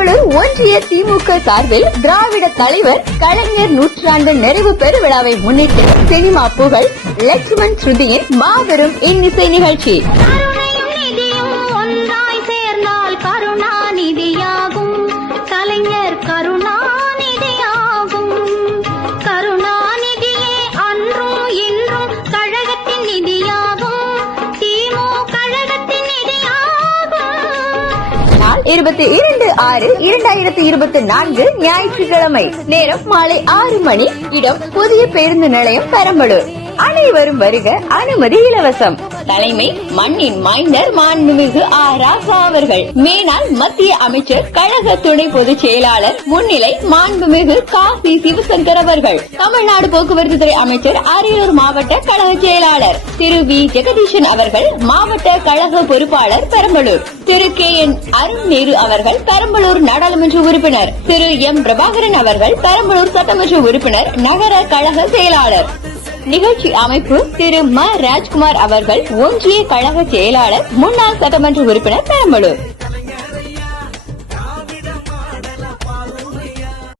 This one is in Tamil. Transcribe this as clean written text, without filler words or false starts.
பெரம்பலூர் ஒன்றிய திமுக சார்பில் திராவிட தலைவர் கலைஞர் நூற்றாண்டு நிறைவு பெருவிழாவை முன்னிட்டு சினிமா புகழ் லட்சுமண் ஸ்ருதியின் மாபெரும் இன்னிசை நிகழ்ச்சி. கருணாநிதியாகும் கலைஞர் கருணாநிதியாகும் கருணாநிதியே அன்றும் இன்றும் கழகத்தின் நிதியாகும் திமுக கழகத்தின் நிதியாகும். நாள் 22/6/2024 ஞாயிற்றுக்கிழமை. நேரம் மாலை 6 மணி. இடம் புதிய பேருந்து நிலையம் பெரம்பலூர். அனைவரும் வருக, அனுமதி இலவசம். தலைமை மண்ணின் மைந்தர் மாண்புமிகு ராசா அவர்கள். மேனாள் மத்திய அமைச்சர் கழக துணை பொதுச் செயலாளர் முன்னிலை மாண்புமிகு காசி சிவசங்கர் அவர்கள். தமிழ்நாடு போக்குவரத்து துறை அமைச்சர் அரியலூர் மாவட்ட கழக செயலாளர் திரு வி ஜெகதீஷன் அவர்கள். மாவட்ட கழக பொறுப்பாளர் பெரம்பலூர் திரு KN அருண் நேரு அவர்கள். பெரம்பலூர் நாடாளுமன்ற உறுப்பினர் திரு M பிரபாகரன் அவர்கள். பெரம்பலூர் சட்டமன்ற உறுப்பினர் நகர கழக செயலாளர். நிகழ்ச்சி அமைப்பு திரு ம ராஜ்குமார் அவர்கள். ஒன்றிய கழக செயலாளர் முன்னாள் சட்டமன்ற உறுப்பினர் பெரம்பலூர்.